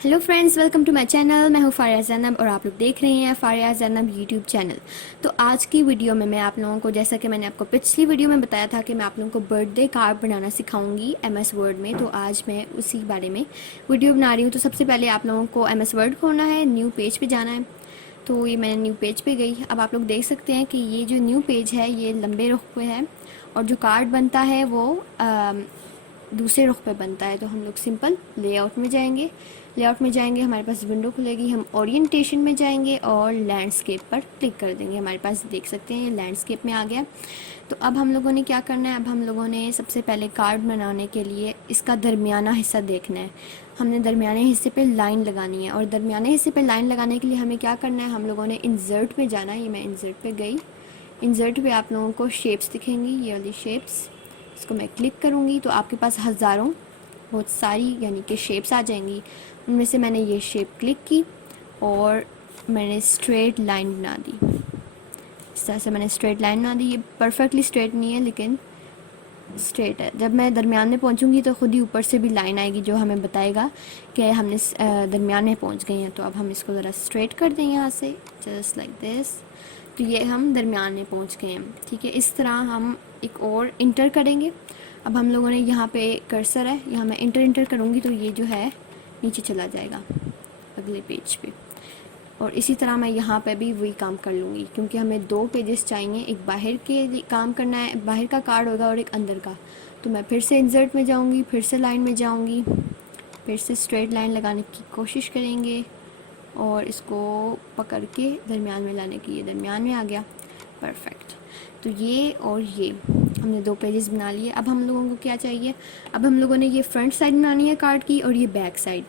Hello friends, welcome to my channel. मैं हूँ फारिया ज़ैनब और आप लोग देख रहे हैं फारिया ज़ैनब यूट्यूब चैनल। तो आज की वीडियो में मैं आप लोगों को, जैसा कि मैंने आपको पिछली वीडियो में बताया था कि मैं आप लोगों को बर्थडे कार्ड बनाना सिखाऊंगी एमएस वर्ड में, तो आज मैं उसी बारे में वीडियो बना रही हूँ। तो सबसे पहले आप लोगों को एमएस वर्ड खोलना है, न्यू पेज पर जाना है। तो ये मैंने न्यू पेज पे गई। अब आप लोग देख सकते हैं कि ये जो न्यू पेज है ये लंबे रुख पे है और जो कार्ड बनता है वो दूसरे रुख पे बनता है। तो हम लोग सिंपल लेआउट में जाएंगे। लेआउट में जाएंगे, हमारे पास विंडो खुलेगी, हम ओरिएंटेशन में जाएंगे और लैंडस्केप पर क्लिक कर देंगे। हमारे पास देख सकते हैं ये लैंडस्केप में आ गया। तो अब हम लोगों ने क्या करना है, अब हम लोगों ने सबसे पहले कार्ड बनाने के लिए इसका दरमियाना हिस्सा देखना है। हमने दरमियाने हिस्से पे लाइन लगानी है और दरमियाने हिस्से पे लाइन लगाने के लिए हमें क्या करना है, हम लोगों ने इंसर्ट में जाना है। ये मैं इंसर्ट पे गई। इंसर्ट पे आप लोगों को शेप्स दिखेंगी, ये वाली शेप्स। इसको मैं क्लिक करूँगी तो आपके पास हज़ारों, बहुत सारी यानी कि शेप्स आ जाएंगी। उनमें से मैंने ये शेप क्लिक की और मैंने स्ट्रेट लाइन बना दी। इस तरह से मैंने स्ट्रेट लाइन बना दी। ये परफेक्टली स्ट्रेट नहीं है लेकिन स्ट्रेट है। जब मैं दरमियान में पहुंचूंगी तो खुद ही ऊपर से भी लाइन आएगी जो हमें बताएगा कि हमने दरमियान में पहुंच गए हैं। तो अब हम इसको ज़रा स्ट्रेट कर दें यहाँ से, जस्ट लाइक दिस। तो ये हम दरमियान में पहुंच गए हैं। ठीक है, इस तरह हम एक और इंटर करेंगे। अब हम लोगों ने यहाँ पे कर्सर है, यहाँ मैं इंटर करूँगी तो ये जो है नीचे चला जाएगा अगले पेज पे। और इसी तरह मैं यहाँ पे भी वही काम कर लूँगी क्योंकि हमें दो पेजेस चाहिए, एक बाहर के लिए काम करना है, बाहर का कार्ड होगा, और एक अंदर का। तो मैं फिर से इंसर्ट में जाऊँगी, फिर से लाइन में जाऊँगी, फिर से स्ट्रेट लाइन लगाने की कोशिश करेंगे और इसको पकड़ के दरमियान में लाने की। ये दरमियान में आ गया, परफेक्ट। तो ये और ये हमने दो पेजेस बना लिए। अब हम लोगों को क्या चाहिए, अब हम लोगों ने ये फ्रंट साइड बनानी है कार्ड की और ये बैक साइड।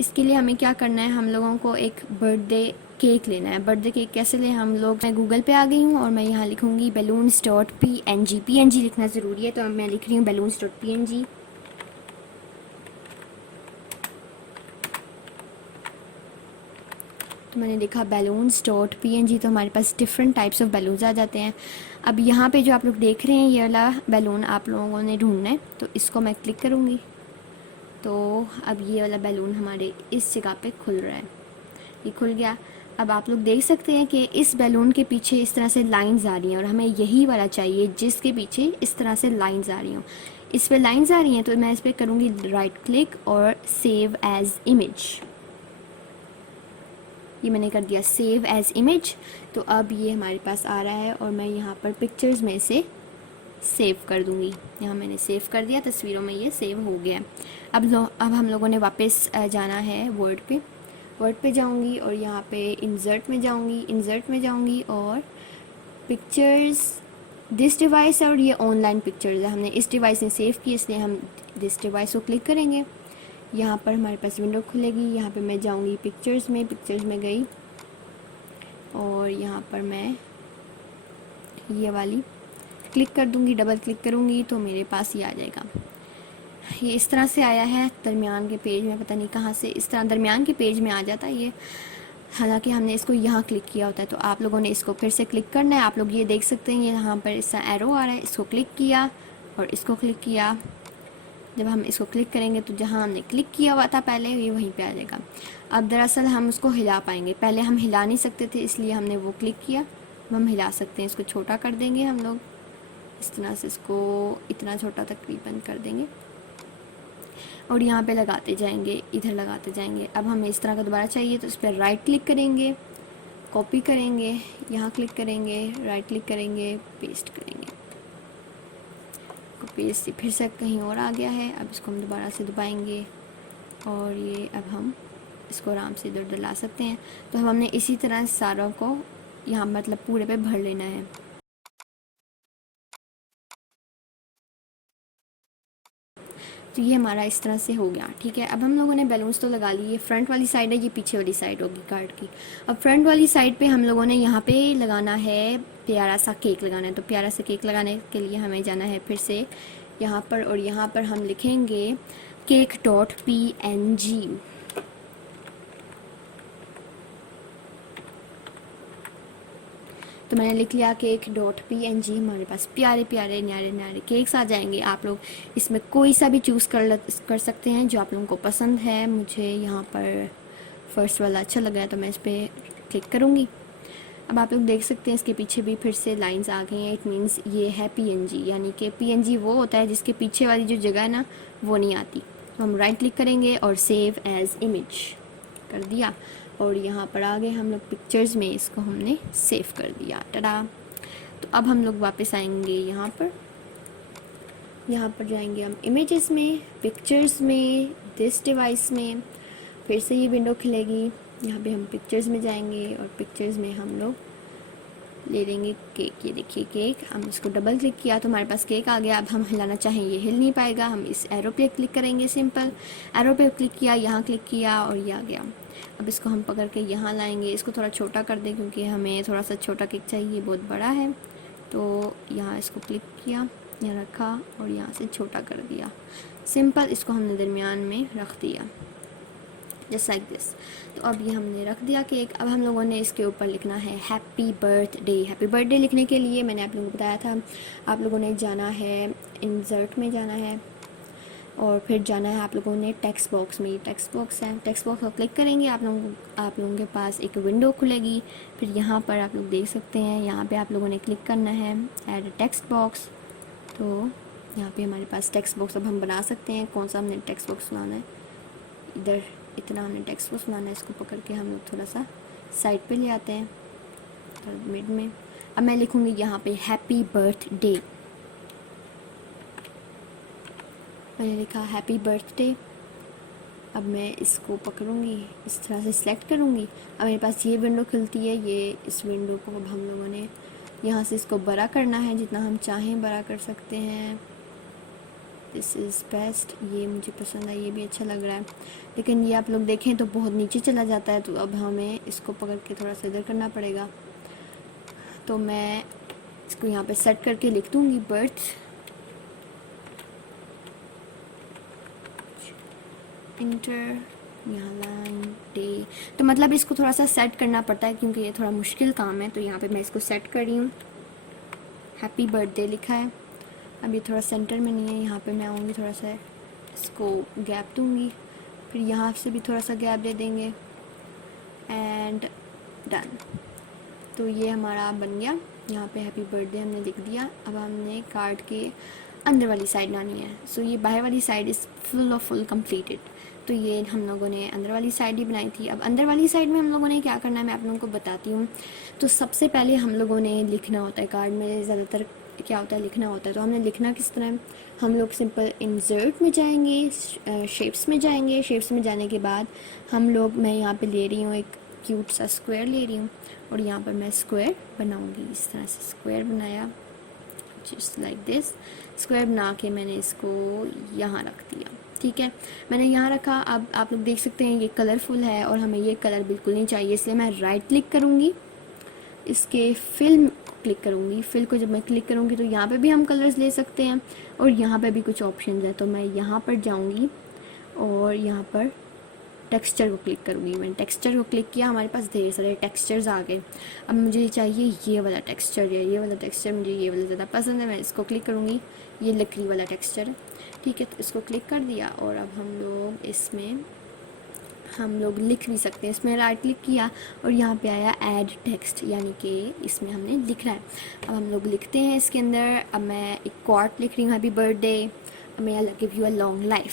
इसके लिए हमें क्या करना है, हम लोगों को एक बर्थडे केक लेना है। बर्थडे केक कैसे लें हम लोग, मैं गूगल पे आ गई हूँ और मैं यहाँ लिखूँगी balloons.png। png लिखना ज़रूरी है, तो मैं लिख रही हूँ balloons.png। तो मैंने लिखा balloons.png, तो हमारे पास डिफरेंट टाइप्स ऑफ बैलून्स आ जाते हैं। अब यहाँ पे जो आप लोग देख रहे हैं ये वाला बैलून आप लोगों ने ढूंढना है, तो इसको मैं क्लिक करूँगी तो अब ये वाला बैलून हमारे इस जगह पे खुल रहा है। ये खुल गया। अब आप लोग देख सकते हैं कि इस बैलून के पीछे इस तरह से लाइंस आ रही हैं और हमें यही वाला चाहिए जिसके पीछे इस तरह से लाइंस आ रही हों। इस पर लाइंस आ रही हैं तो मैं इस पर करूँगी राइट क्लिक और सेव एज इमेज। ये मैंने कर दिया सेव एज इमेज। तो अब ये हमारे पास आ रहा है और मैं यहाँ पर पिक्चर्स में से सेव कर दूँगी। यहाँ मैंने सेव कर दिया, तस्वीरों में ये सेव हो गया। अब हम लोगों ने वापस जाना है वर्ड पे जाऊँगी और यहाँ पे इंसर्ट में जाऊँगी और पिक्चर्स दिस डिवाइस, और ये ऑनलाइन पिक्चर्स है, हमने इस डिवाइस ने सेव की इसलिए हम दिस डिवाइस को क्लिक करेंगे। यहाँ पर हमारे पास विंडो खुलेगी, यहाँ पे मैं जाऊँगी पिक्चर्स में गई और यहाँ पर मैं ये वाली क्लिक कर दूँगी, डबल क्लिक करूँगी तो मेरे पास ये आ जाएगा। ये इस तरह से आया है दरमियान के पेज में, पता नहीं कहाँ से इस तरह दरमियान के पेज में आ जाता है ये, हालांकि हमने इसको यहाँ क्लिक किया होता है। तो आप लोगों ने इसको फिर से क्लिक करना है। आप लोग ये देख सकते हैं यहाँ पर इस एरो आ रहा है, इसको क्लिक किया और इसको क्लिक किया। जब हम इसको क्लिक करेंगे तो जहाँ हमने क्लिक किया हुआ था पहले ये वहीं पे आ जाएगा। अब दरअसल हम उसको हिला पाएंगे, पहले हम हिला नहीं सकते थे इसलिए हमने वो क्लिक किया। अब हम हिला सकते हैं, इसको छोटा कर देंगे हम लोग इस तरह से, इसको इतना छोटा तकरीबन कर देंगे और यहाँ पे लगाते जाएंगे, इधर लगाते जाएंगे। अब हमें इस तरह का दोबारा चाहिए तो इस पर राइट क्लिक करेंगे, कॉपी करेंगे, यहाँ क्लिक करेंगे, राइट क्लिक करेंगे, पेस्ट करेंगे। पेस्ट फिर से कहीं और आ गया है। अब इसको हम दोबारा से दबाएंगे और ये अब हम इसको आराम से इधर उधर ला सकते हैं। तो अब हमने इसी तरह सारों को यहाँ मतलब पूरे पे भर लेना है। तो ये हमारा इस तरह से हो गया। ठीक है, अब हम लोगों ने बैलून्स तो लगा लिए। फ्रंट वाली साइड है, ये पीछे वाली साइड होगी कार्ड की। अब फ्रंट वाली साइड पे हम लोगों ने यहाँ पे लगाना है प्यारा सा केक लगाना है। तो प्यारा सा केक लगाने के लिए हमें जाना है फिर से यहाँ पर और यहाँ पर हम लिखेंगे cake.png। तो मैंने लिख लिया cake.png। हमारे पास प्यारे प्यारे न्यारे न्यारे केक्स आ जाएंगे। आप लोग इसमें कोई सा भी चूज़ कर सकते हैं जो आप लोगों को पसंद है। मुझे यहाँ पर फर्स्ट वाला अच्छा लगा है तो मैं इस पर क्लिक करूँगी। अब आप लोग देख सकते हैं इसके पीछे भी फिर से लाइंस आ गई हैं। इट मीन्स ये है PNG, यानी कि PNG वो होता है जिसके पीछे वाली जो जगह है ना वो नहीं आती। तो हम राइट क्लिक करेंगे और सेव एज इमेज कर दिया और यहाँ पर आ गए हम लोग पिक्चर्स में, इसको हमने सेव कर दिया। टडा। तो अब हम लोग वापस आएंगे यहाँ पर जाएंगे हम इमेजेस में, पिक्चर्स में, दिस डिवाइस में। फिर से ये विंडो खुलेगी। यहाँ पे हम पिक्चर्स में जाएंगे और पिक्चर्स में हम लोग ले लेंगे केक। ये देखिए केक, हम इसको डबल क्लिक किया तो हमारे पास केक आ गया। अब हम हिलाना चाहें ये हिल नहीं पाएगा। हम इस एरो पे क्लिक करेंगे, सिंपल एरो पे क्लिक किया, यहाँ क्लिक किया और ये आ गया। अब इसको हम पकड़ के यहाँ लाएंगे। इसको थोड़ा छोटा कर दें क्योंकि हमें थोड़ा सा छोटा केक चाहिए, बहुत बड़ा है। तो यहाँ इसको क्लिक किया, यहाँ रखा और यहाँ से छोटा कर दिया। सिंपल इसको हमने दरमियान में रख दिया, जस्ट लाइक दिस। तो अब ये हमने रख दिया केक। अब हम लोगों ने इसके ऊपर लिखना है हैप्पी बर्थडे। हैप्पी बर्थडे लिखने के लिए मैंने आप लोगों को बताया था, आप लोगों ने जाना है इंसर्ट में जाना है और फिर जाना है आप लोगों ने टेक्स्ट बॉक्स में। टेक्स्ट बॉक्स है, टेक्स्ट बॉक्स पर क्लिक करेंगे, आप लोगों के पास एक विंडो खुलेगी। फिर यहाँ पर आप लोग देख सकते हैं, यहाँ पे आप लोगों ने क्लिक करना है ऐड टेक्स्ट बॉक्स। तो यहाँ पे हमारे पास टेक्स्ट बॉक्स अब हम बना सकते हैं। कौन सा हमने टेक्स्ट बॉक्स बनाना है, इधर इतना हमने टेक्स्ट बॉक्स बनाना है। इसको पकड़ के हम लोग थोड़ा सा साइड पे ले आते हैं, थोड़ा मिड में। अब मैं लिखूँगी यहाँ पे हैप्पी बर्थडे। मैंने लिखा हैप्पी बर्थडे। अब मैं इसको पकड़ूंगी, इस तरह से सिलेक्ट करूंगी। अब मेरे पास ये विंडो खुलती है। ये इस विंडो को अब हम लोगों ने यहाँ से इसको बड़ा करना है, जितना हम चाहें बड़ा कर सकते हैं। दिस इज़ बेस्ट, ये मुझे पसंद है, ये भी अच्छा लग रहा है। लेकिन ये आप लोग देखें तो बहुत नीचे चला जाता है, तो अब हमें इसको पकड़ के थोड़ा सा इधर करना पड़ेगा। तो मैं इसको यहाँ पे सेट करके लिख दूँगी बर्थ इंटर, यहाँ लाइन डे। तो मतलब इसको थोड़ा सा सेट करना पड़ता है क्योंकि ये थोड़ा मुश्किल काम है। तो यहाँ पे मैं इसको सेट कर रही हूँ। हैप्पी बर्थडे लिखा है। अब ये थोड़ा सेंटर में नहीं है, यहाँ पे मैं आऊँगी, थोड़ा सा इसको गैप दूँगी, फिर यहाँ से भी थोड़ा सा गैप दे देंगे एंड डन। तो ये हमारा बन गया। यहाँ पे हैप्पी बर्थडे हमने लिख दिया। अब हमने कार्ड के अंदर वाली साइड लानी है। सो ये बाहर वाली साइड इज़ फुल कंप्लीटेड। तो ये हम लोगों ने अंदर वाली साइड ही बनाई थी। अब अंदर वाली साइड में हम लोगों ने क्या करना है मैं आप लोगों को बताती हूँ। तो सबसे पहले हम लोगों ने लिखना होता है, कार्ड में ज़्यादातर क्या होता है लिखना होता है। तो हमने लिखना किस तरह, हम लोग सिंपल इंसर्ट में जाएंगे, शेप्स में जाएंगे। शेप्स में जाने के बाद हम लोग, मैं यहाँ पे ले रही हूँ एक क्यूट सा स्क्वायर ले रही हूँ और यहाँ पर मैं स्क्वायर बनाऊँगी। इस तरह से स्क्वायर बनाया, जस्ट लाइक दिस। स्क्वायर बना के मैंने इसको यहाँ रख दिया। ठीक है, मैंने यहाँ रखा। अब आप लोग देख सकते हैं ये कलरफुल है और हमें ये कलर बिल्कुल नहीं चाहिए, इसलिए मैं राइट क्लिक करूँगी, इसके फिल क्लिक करूँगी। फिल को जब मैं क्लिक करूँगी तो यहाँ पे भी हम कलर्स ले सकते हैं और यहाँ पे भी कुछ ऑप्शंस हैं। तो मैं यहाँ पर जाऊँगी और यहाँ पर टेक्सचर को क्लिक करूँगी। मैंने टेक्सचर को क्लिक किया, हमारे पास ढेर सारे टेक्सचर्स आ गए। अब मुझे चाहिए ये वाला टेक्सचर है, ये वाला टेक्सचर मुझे ये वाला ज़्यादा पसंद है, मैं इसको क्लिक करूँगी। ये लकड़ी वाला टेक्सचर है, ठीक है। तो इसको क्लिक कर दिया और अब हम लोग इसमें लिख भी सकते हैं। इसमें राइट क्लिक किया और यहाँ पे आया ऐड टेक्स्ट, यानी कि इसमें हमने लिखना है। अब हम लोग लिखते हैं इसके अंदर। अब मैं एक कोट लिख रही हूँ, happy birthday, may I give you a long life.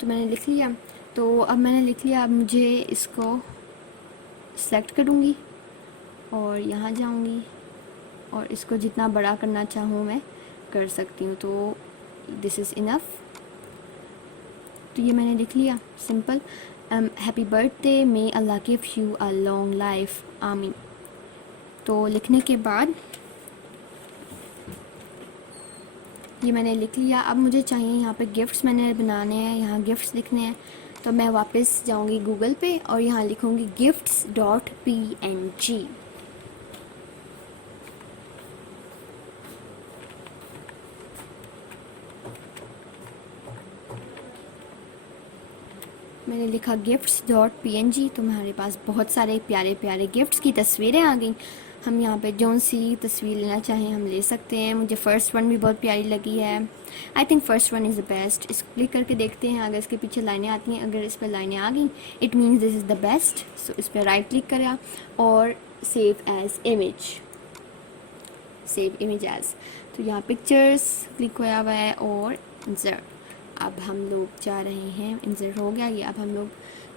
तो मैंने लिख लिया। तो अब मैंने लिख लिया, अब मुझे इसको सेलेक्ट करूँगी और यहाँ जाऊँगी और इसको जितना बड़ा करना चाहूँ मैं कर सकती हूँ। तो दिस इज़ इनफ। तो ये मैंने लिख लिया simple, happy birthday, may Allah give you a long life, आमीन। तो लिखने के बाद ये मैंने लिख लिया। अब मुझे चाहिए यहाँ पे गिफ्ट्स मैंने बनाने हैं, यहाँ गिफ्ट्स लिखने हैं। तो मैं वापस जाऊँगी गूगल पे और यहाँ लिखूँगी gifts.png। मैंने लिखा gifts.png, तो हमारे पास बहुत सारे प्यारे प्यारे गिफ्ट्स की तस्वीरें आ गई। हम यहाँ पे जौन सी तस्वीर लेना चाहें हम ले सकते हैं। मुझे फ़र्स्ट वन भी बहुत प्यारी लगी है। I think first one is the best. इसको क्लिक करके देखते हैं, अगर इसके पीछे लाइनें आती हैं, अगर इस पर लाइनें आ गई it means this is the best. So इस पर राइट क्लिक करा और save as image, save image as. तो यहाँ पिक्चर्स क्लिक होया हुआ है और इंसर्ट। अब हम लोग जा रहे हैं, इंसर्ट हो गया ये। अब हम लोग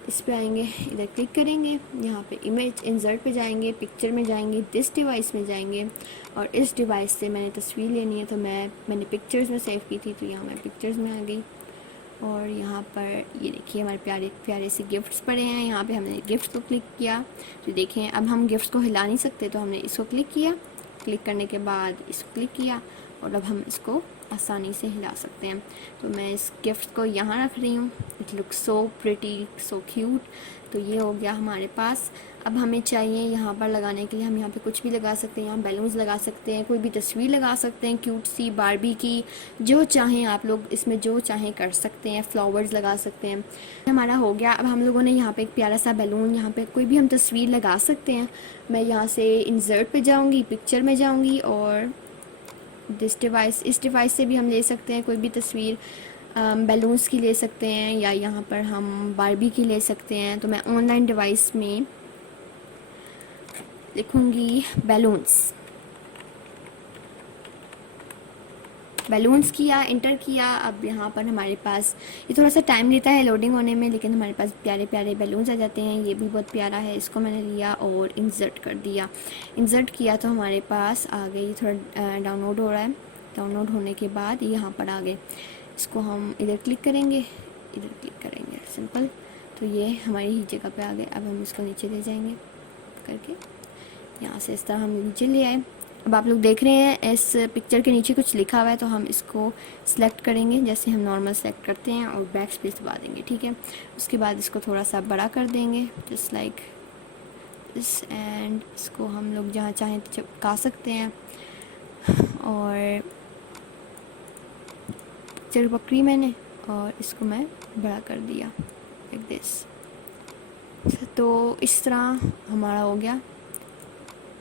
इस पे आएंगे, इधर क्लिक करेंगे, यहाँ पे इमेज इंसर्ट पे जाएंगे, पिक्चर में जाएंगे, दिस डिवाइस में जाएंगे और इस डिवाइस से मैंने तस्वीर लेनी है। तो मैंने पिक्चर्स में सेव की थी, तो यहाँ मैं पिक्चर्स में आ गई और यहाँ पर ये देखिए हमारे प्यारे प्यारे से गिफ्ट्स पड़े हैं। यहाँ पे हमने गिफ्ट्स को क्लिक किया तो देखें अब हम गिफ्ट्स को हिला नहीं सकते, तो हमने इसको क्लिक किया, क्लिक करने के बाद इसको क्लिक किया और अब हम इसको आसानी से हिला सकते हैं। तो मैं इस गिफ्ट को यहाँ रख रही हूँ। It look so pretty, so cute. तो ये हो गया हमारे पास। अब हमें चाहिए यहाँ पर लगाने के लिए, हम यहाँ पे कुछ भी लगा सकते हैं। यहाँ बैलून्स लगा सकते हैं, कोई भी तस्वीर लगा सकते हैं क्यूट सी बारबी की, जो चाहें आप लोग इसमें जो चाहें कर सकते हैं। फ्लावर्स लगा सकते हैं। हमारा हो गया। अब हम लोगों ने यहाँ पे एक प्यारा सा बैलून, यहाँ पे कोई भी हम तस्वीर लगा सकते हैं। मैं यहाँ से इंसर्ट पे जाऊँगी, पिक्चर में जाऊँगी और इस डिवाइस से भी हम ले सकते हैं कोई भी तस्वीर। बैलून्स की ले सकते हैं या यहाँ पर हम बारबी की ले सकते हैं। तो मैं ऑनलाइन डिवाइस में लिखूँगी बैलून्स किया, इंटर किया। अब यहाँ पर हमारे पास ये थोड़ा सा टाइम लेता है लोडिंग होने में, लेकिन हमारे पास प्यारे प्यारे बैलून्स आ जाते हैं। ये भी बहुत प्यारा है। इसको मैंने लिया और इंसर्ट कर दिया। इंसर्ट किया तो हमारे पास आ गई, थोड़ा डाउनलोड हो रहा है। डाउनलोड होने के बाद यहाँ पर आ गए। इसको हम इधर क्लिक करेंगे, इधर क्लिक करेंगे, सिंपल। तो ये हमारी ही जगह पे आ गए। अब हम इसको नीचे ले जाएंगे करके, यहाँ से इस तरह हम नीचे ले आए। अब आप लोग देख रहे हैं इस पिक्चर के नीचे कुछ लिखा हुआ है, तो हम इसको सिलेक्ट करेंगे जैसे हम नॉर्मल सेलेक्ट करते हैं और बैक स्पेस दबा देंगे, ठीक है। उसके बाद इसको थोड़ा सा बड़ा कर देंगे जस्ट लाइक दिस, एंड इसको हम लोग जहाँ चाहें चिपका सकते हैं। और पिक्चर पकड़ी मैंने और इसको मैं बड़ा कर दिया लाइक दिस। तो इस तरह हमारा हो गया।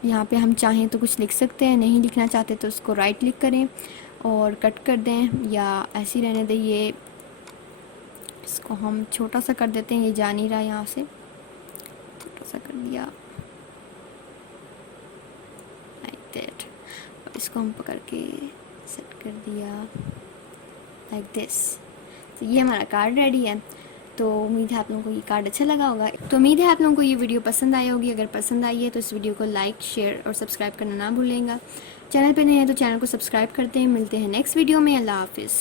यहाँ पे हम चाहें तो कुछ लिख सकते हैं, नहीं लिखना चाहते तो उसको राइट क्लिक करें और कट कर दें या ऐसे ही रहने दें। ये इसको हम छोटा सा कर देते हैं, ये जा नहीं रहा, यहाँ से छोटा सा कर दिया लाइक दैट। और इसको हम पकड़ के सेट कर दिया लाइक दिस। तो ये हमारा कार्ड रेडी है। तो उम्मीद है आप लोगों को ये कार्ड अच्छा लगा होगा। तो उम्मीद है आप लोगों को ये वीडियो पसंद आई होगी। अगर पसंद आई है तो इस वीडियो को लाइक, शेयर और सब्सक्राइब करना ना भूलेंगे। चैनल पे नए हैं तो चैनल को सब्सक्राइब करते हैं। मिलते हैं नेक्स्ट वीडियो में। अल्लाह हाफिज़।